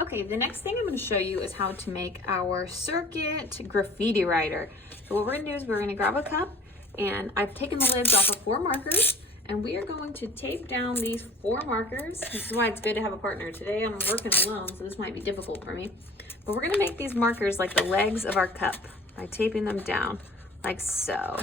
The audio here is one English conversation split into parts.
Okay, the next thing I'm going to show you is how to make our circuit graffiti writer. So what we're going to do is we're going to grab a cup, and I've taken the lids off of 4 markers, and we are going to tape down these 4 markers. This is why it's good to have a partner. Today I'm working alone, so this might be difficult for me. But we're going to make these markers like the legs of our cup by taping them down like so.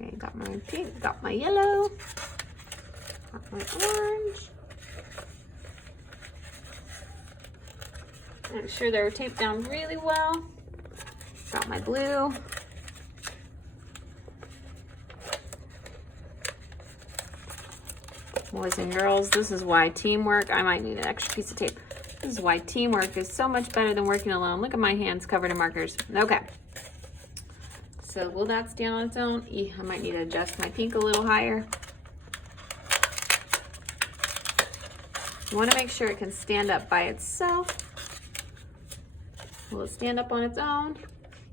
Okay, got my pink, got my yellow, got my orange. Make sure they're taped down really well. Got my blue. Boys and girls, this is why teamwork, I might need an extra piece of tape. This is why teamwork is so much better than working alone. Look at my hands covered in markers. Okay. So will that stand on its own? I might need to adjust my pink a little higher. You want to make sure it can stand up by itself. Will it stand up on its own?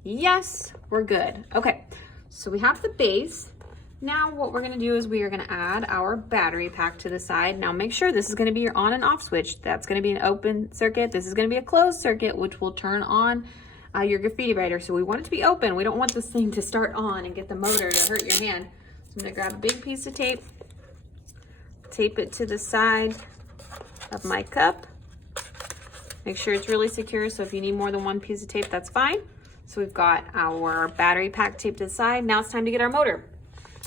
Yes, we're good. Okay, so we have the base. Now what we're gonna do is we are gonna add our battery pack to the side. Now make sure this is gonna be your on and off switch. That's gonna be an open circuit. This is gonna be a closed circuit, which will turn on your graffiti writer. So we want it to be open. We don't want this thing to start on and get the motor to hurt your hand. So I'm gonna grab a big piece of tape, tape it to the side of my cup. Make sure it's really secure, so if you need more than one piece of tape, that's fine. So we've got our battery pack taped to the side. Now it's time to get our motor.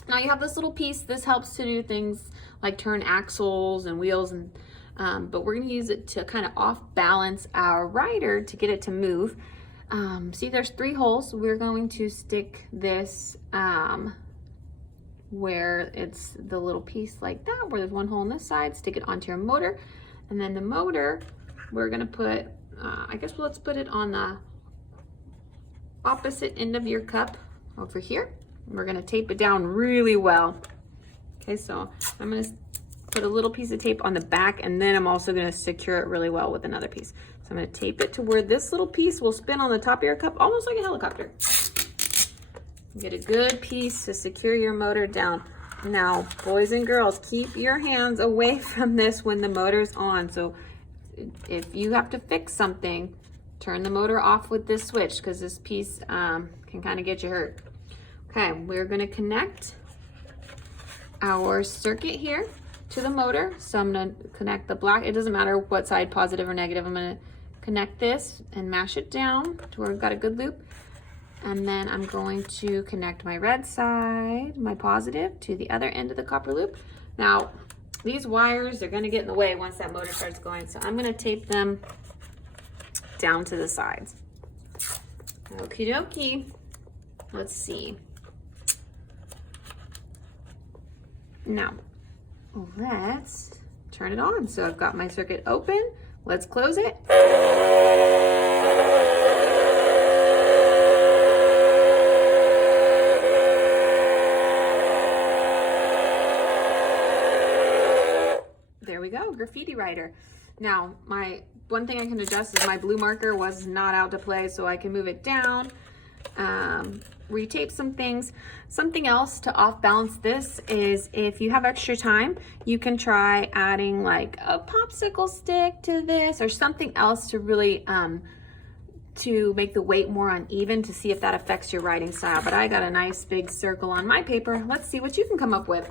Now you have this little piece. This helps to do things like turn axles and wheels, and but we're gonna use it to kind of off balance our rider to get it to move. See, there's 3 holes. We're going to stick this where it's the little piece like that, where there's 1 hole on this side, stick it onto your motor, and then the motor, we're gonna put, I guess let's put it on the opposite end of your cup over here. We're gonna tape it down really well. Okay, so I'm gonna put a little piece of tape on the back, and then I'm also gonna secure it really well with another piece. So I'm gonna tape it to where this little piece will spin on the top of your cup, almost like a helicopter. Get a good piece to secure your motor down. Now, boys and girls, keep your hands away from this when the motor's on. So if you have to fix something, turn the motor off with this switch, because this piece can kind of get you hurt. Okay, we're gonna connect our circuit here to the motor. So I'm gonna connect the black, it doesn't matter what side, positive or negative. I'm gonna connect this and mash it down to where we've got a good loop. And then I'm going to connect my red side, my positive, to the other end of the copper loop. Now, these wires are gonna get in the way once that motor starts going, so I'm gonna tape them down to the sides. Okie dokie. Let's see. Now, let's turn it on. So I've got my circuit open. Let's close it. There we go, graffiti writer. Now, my one thing I can adjust is my blue marker was not out to play, so I can move it down, retape some things. Something else to off balance this is if you have extra time, you can try adding like a popsicle stick to this or something else to really to make the weight more uneven, to see if that affects your writing style. But I got a nice big circle on my paper. Let's see what you can come up with.